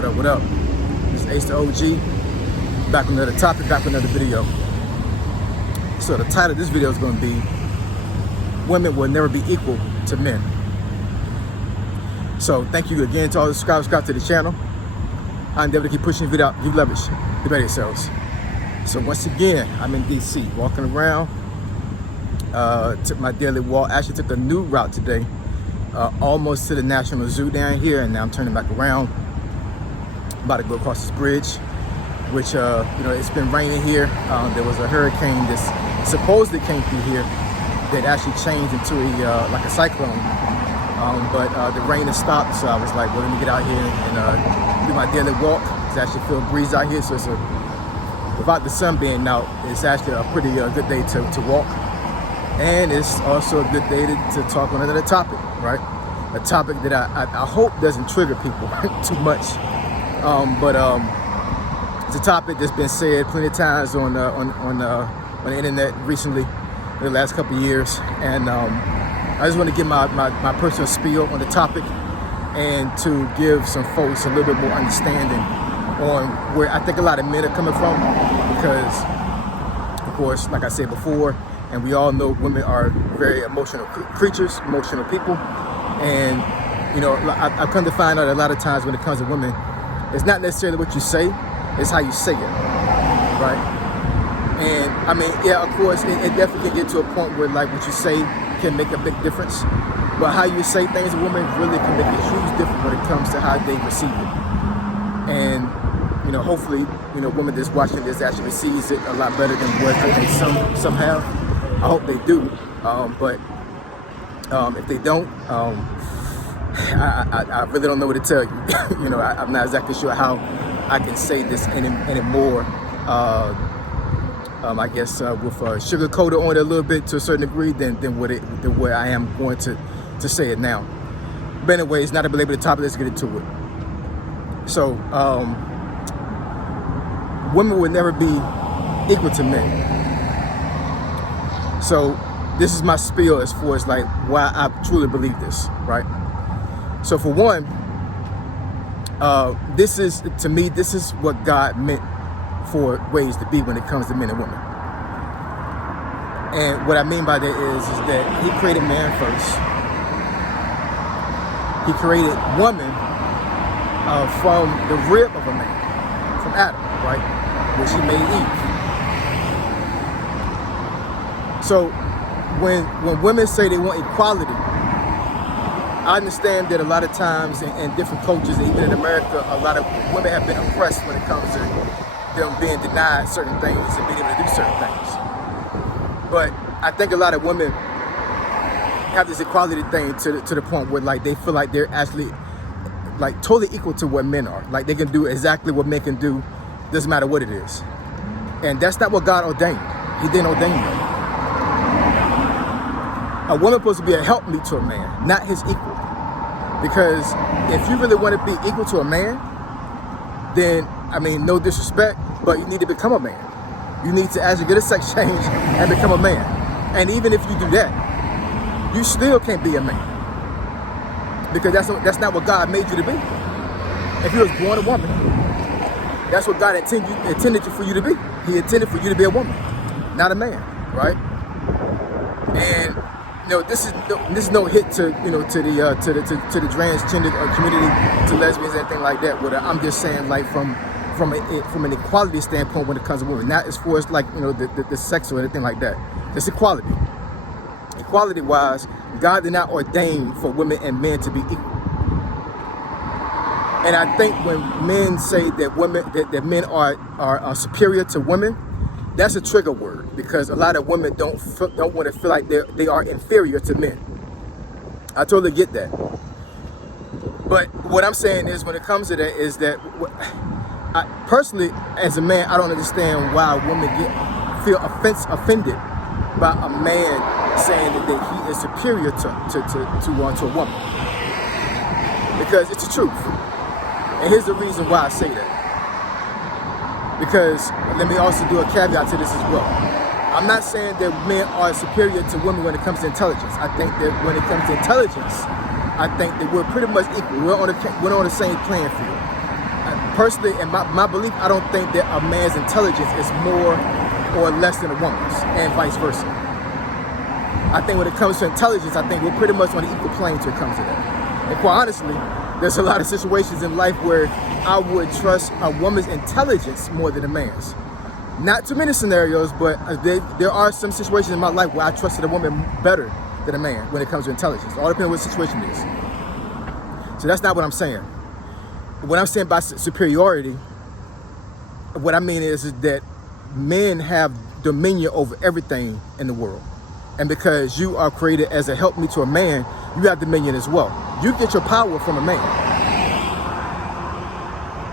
What up, what up? This is Ace the OG, back with another topic, back with another video. So the title of this video is going to be, Women Will Never Be Equal to Men. So thank you again to all the subscribe to the channel. I endeavor to keep pushing the video out, give leverage, the better yourselves. So once again, I'm in DC, walking around, took my daily walk, actually took a new route today, almost to the National Zoo down here, and now I'm turning back around. I'm about to go across this bridge, which, you know, it's been raining here. There was a hurricane that supposedly came through here that actually changed into like a cyclone. But the rain has stopped, so I was like, well, let me get out here and do my daily walk. It's actually feel a breeze out here, so it's without the sun being out, it's actually a pretty good day to walk. And it's also a good day to talk on another topic, right? A topic that I hope doesn't trigger people too much. But it's a topic that's been said plenty of times on the internet recently, in the last couple of years. And I just want to give my personal spiel on the topic and to give some folks a little bit more understanding on where I think a lot of men are coming from. Because, of course, like I said before, and we all know women are very emotional creatures, emotional people. And, you know, I've come to find out a lot of times when it comes to women, it's not necessarily what you say, it's how you say it, right? And, I mean, yeah, of course, it definitely can get to a point where, like, what you say can make a big difference. But how you say things, a woman really can make a huge difference when it comes to how they receive it. And, you know, hopefully, you know, women that's watching this actually receives it a lot better than what I think some have. I hope they do. But if they don't, I really don't know what to tell you. You know, I'm not exactly sure how I can say this anymore. I guess with sugar coated on it a little bit to a certain degree than what I am going to say it now. But anyways, not to belabor the topic, let's get into it. So, women would never be equal to men. So this is my spiel as far as like why I truly believe this, right? So for one, this is what God meant for ways to be when it comes to men and women. And what I mean by that is that he created man first. He created woman from the rib of a man, from Adam, right? Which he made Eve. So when women say they want equality, I understand that a lot of times in different cultures, even in America, a lot of women have been oppressed when it comes to them being denied certain things and being able to do certain things. But I think a lot of women have this equality thing to the point where like they feel like they're actually like totally equal to what men are. Like they can do exactly what men can do, doesn't matter what it is. And that's not what God ordained. He didn't ordain that. A woman supposed to be a helpmeet to a man, not his equal. Because if you really want to be equal to a man, then, I mean, no disrespect, but you need to become a man. You need to actually get a sex change and become a man. And even if you do that, you still can't be a man. Because that's not what God made you to be. If you was born a woman, that's what God intended for you to be. He intended for you to be a woman, not a man, right? And you know, this is no hit to to the transgender community, to lesbians, anything like that. But I'm just saying, like from an equality standpoint when it comes to women, not as far as like the sex or anything like that. It's equality. Equality wise, God did not ordain for women and men to be equal. And I think when men say that men are superior to women, that's a trigger word, because a lot of women don't want to feel like they are inferior to men. I totally get that. But what I'm saying is, when it comes to that, is that I personally, as a man, I don't understand why women feel offended by a man saying that he is superior to a woman. Because it's the truth. And here's the reason why I say that. Because let me also do a caveat to this as well. I'm not saying that men are superior to women when it comes to intelligence. I think that when it comes to intelligence, I think that we're pretty much equal. We're on the same playing field. personally, in my belief, I don't think that a man's intelligence is more or less than a woman's, and vice versa. I think when it comes to intelligence, I think we're pretty much on an equal plane when it comes to that. And quite honestly, there's a lot of situations in life where I would trust a woman's intelligence more than a man's. Not too many scenarios, but there are some situations in my life where I trusted a woman better than a man when it comes to intelligence. All depends on what the situation is. So that's not what I'm saying. What I'm saying by superiority, what I mean is that men have dominion over everything in the world. And because you are created as a helpmeet to a man, you have dominion as well. You get your power from a man.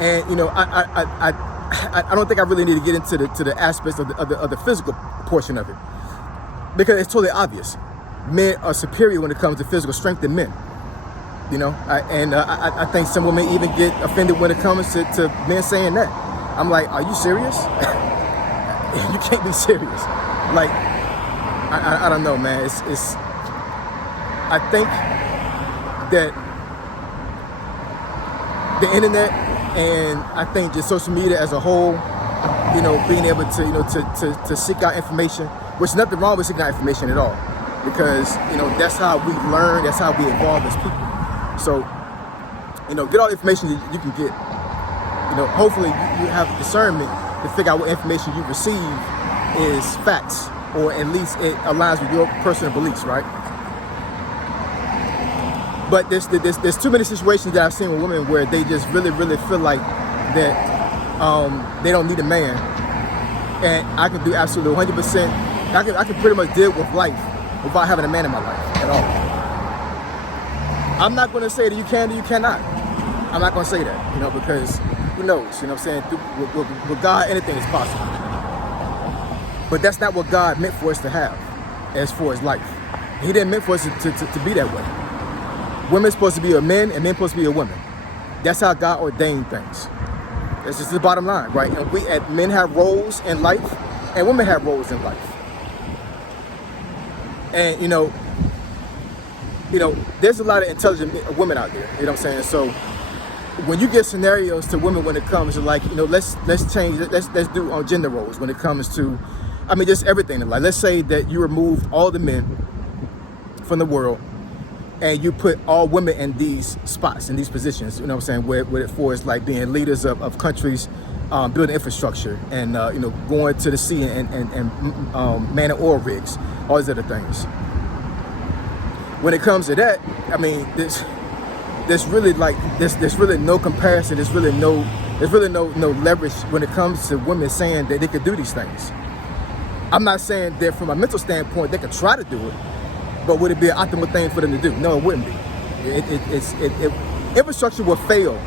And you know, I don't think I really need to get into the aspects of the physical portion of it, because it's totally obvious. Men are superior when it comes to physical strength than men. You know, I think some women even get offended when it comes to men saying that. I'm like, are you serious? You can't be serious. Like, I don't know, man. It's I think that the internet and I think just social media as a whole, you know, being able to, you know, to seek out information, which nothing wrong with seeking out information at all, because, you know, that's how we learn, that's how we evolve as people. So, you know, get all the information that you can get. You know, hopefully you have discernment to figure out what information you receive is facts, or at least it aligns with your personal beliefs, right? But there's too many situations that I've seen with women where they just really feel like that they don't need a man, and I can do absolutely 100%. I can pretty much deal with life without having a man in my life at all. I'm not going to say that you can or you cannot. I'm not going to say that, you know, because who knows? You know what I'm saying? With God, anything is possible. But that's not what God meant for us to have as far as life. He didn't meant for us to be that way. Women's supposed to be a men, and men supposed to be a woman. That's how God ordained things. That's just the bottom line, right? And men have roles in life, and women have roles in life. And you know, there's a lot of intelligent women out there. You know what I'm saying? So when you get scenarios to women when it comes to, like, you know, let's change, let's do on gender roles when it comes to, I mean, just everything in life. Let's say that you remove all the men from the world, and you put all women in these spots, in these positions, you know what I'm saying, where it for is like being leaders of countries, building infrastructure, and you know, going to the sea and manning oil rigs, all these other things. When it comes to that, I mean, there's really no comparison. There's really no leverage when it comes to women saying that they could do these things. I'm not saying that from a mental standpoint they could try to do it, but would it be an optimal thing for them to do? No, it wouldn't be. Infrastructure will fail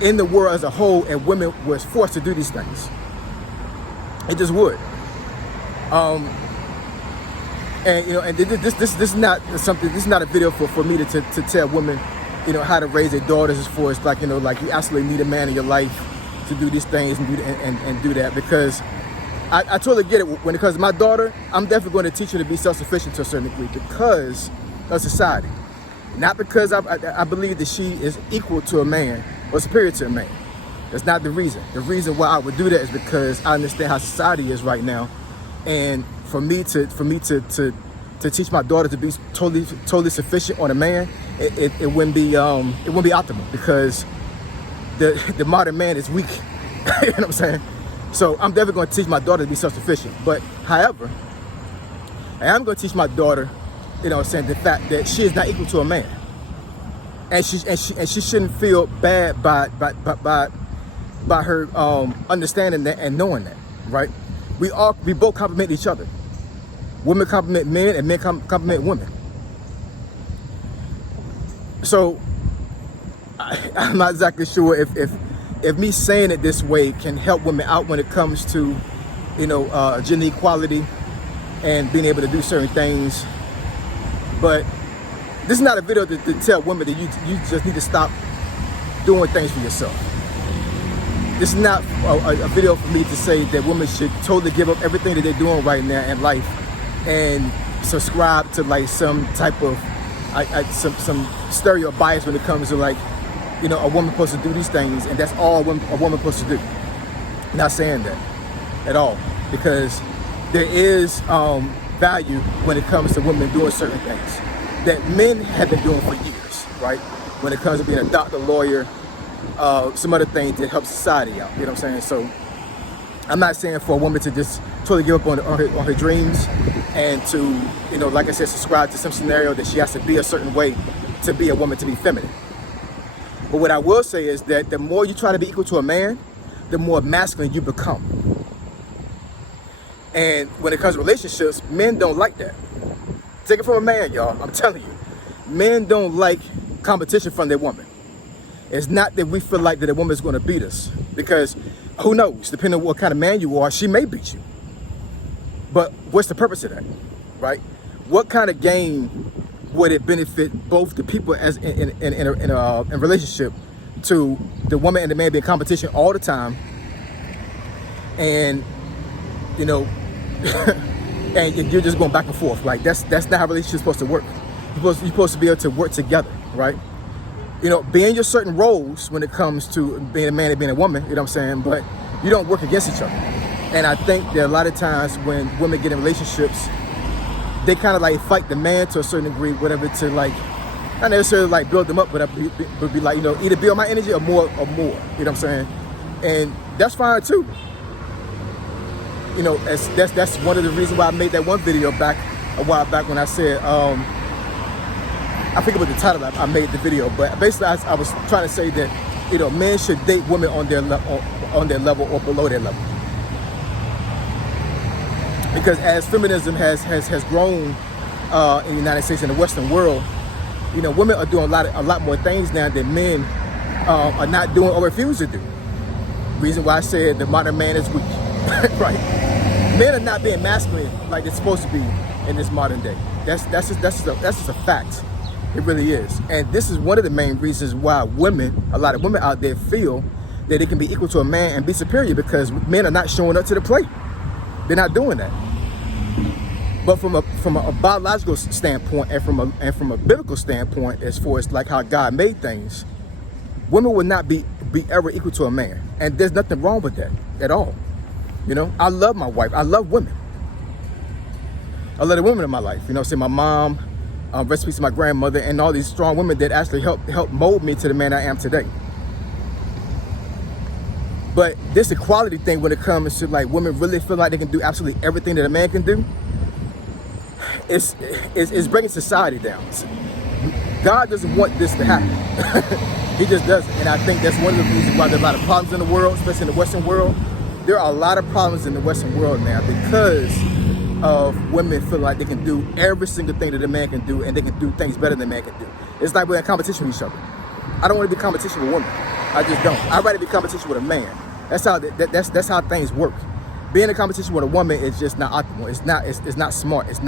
in the world as a whole, and women was forced to do these things. It just would. And you know, and this is not something. This is not a video for me to tell women, you know, how to raise their daughters, as far as, like, you know, like, you absolutely need a man in your life to do these things and do that, because I totally get it. When it comes to my daughter, I'm definitely going to teach her to be self-sufficient to a certain degree because of society. Not because I believe that she is equal to a man or superior to a man. That's not the reason. The reason why I would do that is because I understand how society is right now. And for me to teach my daughter to be totally sufficient on a man, it wouldn't be optimal, because the modern man is weak. You know what I'm saying? So I'm definitely going to teach my daughter to be self-sufficient. But however, I am going to teach my daughter, you know what I'm saying, the fact that she is not equal to a man, and she shouldn't feel bad by her understanding that and knowing that, right? We both complement each other. Women complement men, and men complement women. So I'm not exactly sure if me saying it this way can help women out when it comes to, you know, gender equality and being able to do certain things. But this is not a video to tell women that you just need to stop doing things for yourself. This is not a video for me to say that women should totally give up everything that they're doing right now in life and subscribe to, like, some type of some stereo bias when it comes to, like, you know, a woman supposed to do these things, and that's all a woman supposed to do. Not saying that at all, because there is value when it comes to women doing certain things that men have been doing for years, right? When it comes to being a doctor, lawyer, some other things that help society out, you know what I'm saying? So I'm not saying for a woman to just totally give up on her dreams and to, you know, like I said, subscribe to some scenario that she has to be a certain way to be a woman, to be feminine. But what I will say is that the more you try to be equal to a man, the more masculine you become. And when it comes to relationships, men don't like that. Take it from a man, y'all. I'm telling you. Men don't like competition from their woman. It's not that we feel like that a woman is going to beat us, because who knows? Depending on what kind of man you are, she may beat you. But what's the purpose of that, right? What kind of game would it benefit both the people as in a relationship, to the woman and the man being in competition all the time, and you know, and you're just going back and forth? Like that's not how relationships supposed to work. You're supposed to be able to work together, right? You know, being your certain roles when it comes to being a man and being a woman, you know what I'm saying? But you don't work against each other. And I think that a lot of times when women get in relationships, they kind of like fight the man to a certain degree, whatever, to like, not necessarily like build them up, but be like, you know, either build my energy or more, you know what I'm saying? And that's fine too. You know, that's one of the reasons why I made that one video back a while back when I said, I forget what the title I made the video, but basically I was trying to say that, you know, men should date women on their level or below their level. Because as feminism has grown in the United States and the Western world, you know, women are doing a lot more things now that men are not doing or refuse to do. Reason why I said the modern man is weak, right? Men are not being masculine like they're supposed to be in this modern day. That's just a fact. It really is. And this is one of the main reasons why a lot of women out there feel that they can be equal to a man and be superior, because men are not showing up to the plate. They're not doing that. But from a biological standpoint and from a biblical standpoint, as far as like how God made things, women would not be ever equal to a man. And there's nothing wrong with that at all. You know, I love my wife. I love women. I love the women in my life. You know, say my mom, rest in peace to my grandmother, and all these strong women that actually help mold me to the man I am today. But this equality thing, when it comes to like women really feel like they can do absolutely everything that a man can do, it's breaking society down. God doesn't want this to happen. He just doesn't. And I think that's one of the reasons why there are a lot of problems in the world, especially in the Western world. There are a lot of problems in the Western world now because of women feel like they can do every single thing that a man can do, and they can do things better than a man can do. It's like we're in competition with each other. I don't want to be competition with women. I just don't. I'd rather be competition with a man. That's how things work. Being in competition with a woman is just not optimal. It's not smart. It's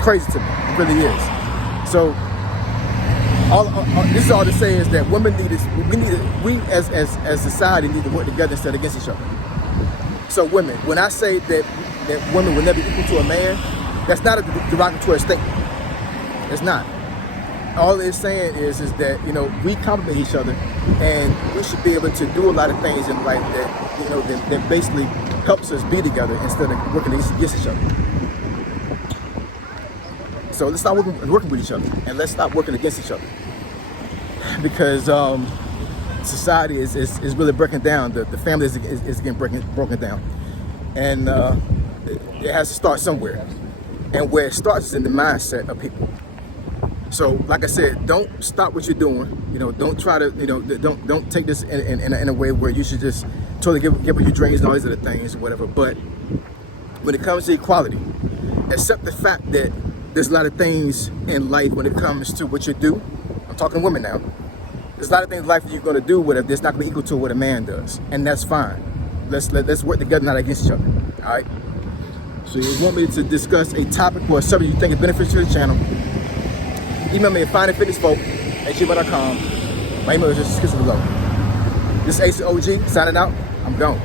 crazy to me. It really is. So this is all to say is that women we as society need to work together instead of against each other. So women, when I say that women will never be equal to a man, that's not a derogatory statement. It's not. All it's saying is that, you know, we complement each other, and we should be able to do a lot of things in life that, you know, that basically helps us be together instead of working against each other. So let's start working with each other, and let's stop working against each other, because society is really breaking down. The family is getting broken down, and it has to start somewhere, and where it starts is in the mindset of people. So, like I said, don't stop what you're doing. You know, don't try to, you know, don't take this in a way where you should just totally give up your dreams and all these other things or whatever. But when it comes to equality, accept the fact that there's a lot of things in life when it comes to what you do. I'm talking to women now. There's a lot of things in life that you're going to do with it that's not going to be equal to what a man does, and that's fine. Let's work together, not against each other. All right. So, you want me to discuss a topic or a subject you think is beneficial to the channel? Email me at findingfitnessfolk@gmail.com. My email is just description below. This is Ace OG signing out. I'm gone.